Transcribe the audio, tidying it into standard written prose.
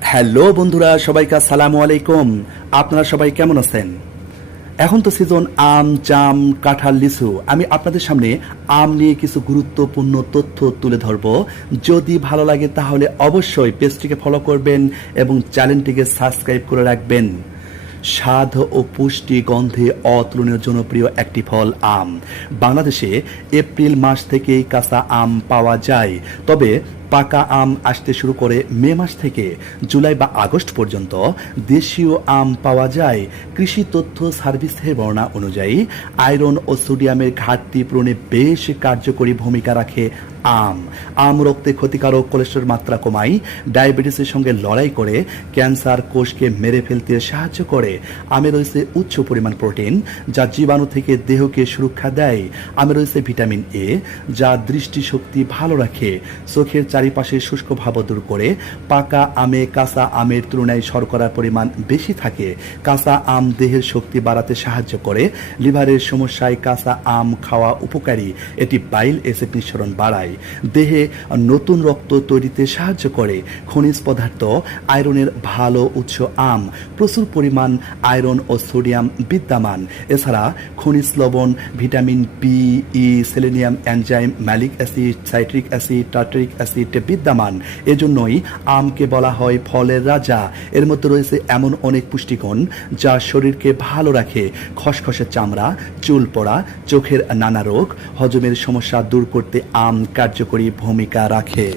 Hello বন্ধুরা, সবাইকে আসসালামু আলাইকুম। আপনারা সবাই কেমন আছেন? এখন তো সিজন আম, জাম, কাঁঠাল, লিচু। আমি আপনাদের সামনে আম নিয়ে কিছু গুরুত্বপূর্ণ তথ্য তুলে ধরব। যদি ভালো লাগে তাহলে অবশ্যই পেজটিকে ফলো করবেন এবং চ্যানেলটিকে সাবস্ক্রাইব করে রাখবেন। স্বাদ ও পুষ্টি গন্ধে অতুলনীয় জনপ্রিয় একটি ফল আম। বাংলাদেশে এপ্রিল মাস থেকেই কাঁচা আম পাওয়া যায়, তবে পাকা আম আসতে শুরু করে মে মাস থেকে জুলাই বা আগস্ট পর্যন্ত দেশীয় আম পাওয়া যায়। কৃষি তথ্য সার্ভিসের বর্ণনা অনুযায়ী আয়রন ও সোডিয়ামের ঘাটতি পূরণে বেশ কার্যকরী ভূমিকা রাখে আম। আম রক্তে ক্ষতিকারক কোলেস্টেরল মাত্রা কমায়, ডায়াবেটিসের সঙ্গে লড়াই করে, ক্যান্সার কোষকে মেরে ফেলতে সাহায্য করে। আমে রয়েছে উচ্চ পরিমাণ প্রোটিন, যা জীবাণু থেকে দেহকে সুরক্ষা দেয়। আমে রয়েছে ভিটামিন এ, যা দৃষ্টিশক্তি ভালো রাখে, চোখের চারিপাশে শুষ্ক ভাব দূর করে। পাকা আমে কাঁচা আমের তুলনায় শর্করার পরিমাণ বেশি থাকে। কাঁচা আম দেহের শক্তি বাড়াতে সাহায্য করে। লিভারের সমস্যায় কাঁচা আম খাওয়া উপকারী, এটি বাইল অ্যাসিড নিঃসরণ বাড়ায়, দেহে নতুন রক্ত তৈরিতে সাহায্য করে। খনিজ পদার্থ আয়রনের ভালো উৎস আম, প্রচুর পরিমাণ আয়রন ও সোডিয়াম বিদ্যমান। এছাড়া খনিজ লবণ, vitamin B, E, selenium, enzyme, malic acid, citric acid, tartaric acid বিদ্যমান। এজন্যই আমকে বলা হয় ফলের রাজা। এর মধ্যে রয়েছে এমন অনেক পুষ্টিগুণ যা শরীরকে ভালো রাখে। খসখসে চামড়া, চুল পড়া, চোখের নানা রোগ, হজমের সমস্যা দূর করতে আম কার্যকরী ভূমিকা রাখে।